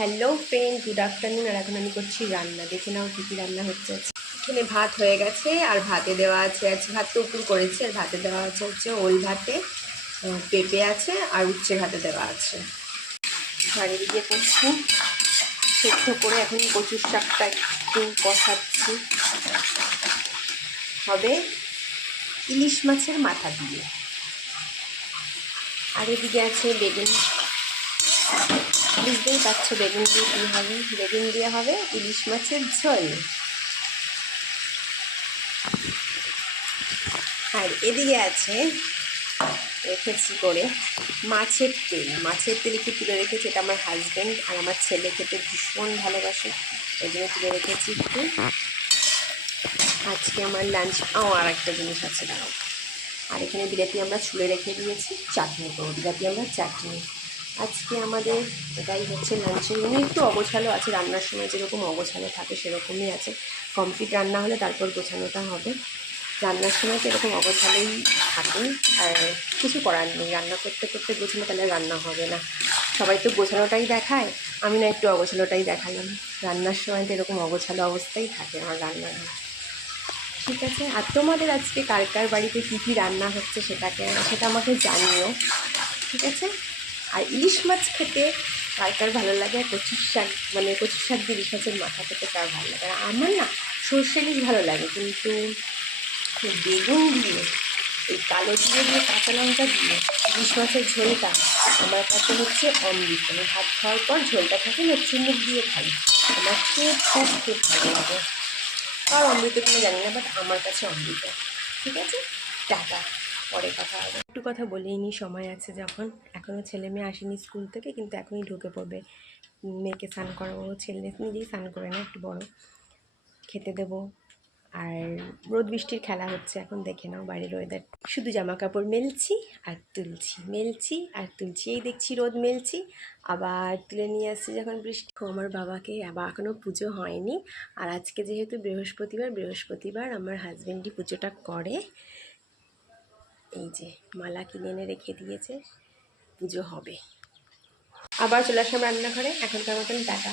Hello friend, good afternoon. আর এখন আমি করছি রান্না। দেখে নাও কী কী রান্না হচ্ছে। এখানে ভাত হয়ে গেছে, আর ভাতে দেওয়া আছে ভাত তো উপর করেছি, আর ভাতে দেওয়া হচ্ছে ওল ভাতে পেঁপে আছে, আর উচ্ছে ভাতে দেওয়া আছে। আর এদিকে করছি সেদ্ধ করে এখন কচুর শাকটা একটু কষাচ্ছি। হবে ইলিশ মাছের মাথা দিয়ে। আর এদিকে আছে বেগুন। বুঝতেই পারছো বেগুন দিয়ে কী হবে। বেগুন দিয়ে হবে ইলিশ মাছের ঝোল। আর এদিকে আছে রেখেছি করে মাছের তেল একটু তুলে রেখেছি। এটা আমার হাজব্যান্ড আর আমার ছেলে খেতে ভীষণ ভালোবাসে, ওই জন্য তুলে রেখেছি একটু। আজকে আমার লাঞ্চ আর একটা জিনিস আছে দাঁড়াও। আর এখানে বিলাতি আমরা ছুলে রেখে দিয়েছি, চাটনি করবো। বিলাতি আমরা চাটনি আজকে আমাদের এটাই হচ্ছে লাঞ্চের মেনু। একটু অগোছালো আছে, রান্নার সময় যেরকম অগোছালো থাকে সেরকমই আছে। কমপ্লিট রান্না হলে তারপর গোছানোটা হবে। রান্নার সময় তো এরকম অগোছালোই থাকে, আর কিছু করার নেই। রান্না করতে করতে গোছানো তাহলে রান্না হবে না। সবাই তো গোছানোটাই দেখায়, আমি না একটু অগোছালোটাই দেখালাম। রান্নার সময় তো এরকম অগোছালো অবস্থাই থাকে আমার রান্নাঘর। ঠিক আছে, আর তোমাদের আজকে কার কার বাড়িতে কী কী রান্না হচ্ছে সেটা আমাকে জানিও, ঠিক আছে। আর ইলিশ মাছ খেতে কার কার ভালো লাগে, আর কচুর শাক দিয়ে ইলিশ মাছের মাথা খেতে কার ভালো লাগে। আর আমার না সর্ষে ইলিশ ভালো লাগে, কিন্তু বেগুন দিয়ে এই কালো জিরে দিয়ে কাঁচা লঙ্কা দিয়ে ইলিশ মাছের ঝোলটা আমার কাছে হচ্ছে অমৃত। আমি ভাত খাওয়ার পর ঝোলটা থাকে না, চুমুক দিয়ে খাই। আমার খুব খুব খুব ভালো লাগে। আর অমৃত কিনে জানি না, বাট আমার কাছে অমৃত। ঠিক আছে, টাটা, পরে কথা হবে। একটু কথা বলেই নি, সময় আছে যখন। এখনও ছেলে মেয়ে আসেনি স্কুল থেকে, কিন্তু এখনই ঢুকে পড়বে। মেয়েকে স্নান করাবো, ছেলে নিজেই স্নান করে না, একটু বড়, খেতে দেবো। আর রোদ বৃষ্টির খেলা হচ্ছে এখন, দেখে নাও বাইরের ওয়েদার। শুধু জামা কাপড় মেলছি আর তুলছি, এই দেখছি রোদ মেলছি, আবার তুলে নিয়ে আসছি যখন বৃষ্টি। আমার বাবাকে আবার এখনও পুজো হয়নি। আর আজকে যেহেতু বৃহস্পতিবার আমার হাজব্যান্ডই পুজোটা করে। এই যে মালা কিনে এনে রেখে দিয়েছে, পুজো হবে। আবার চলে আসলাম রান্নাঘরে। এখনকার মতন টাটা।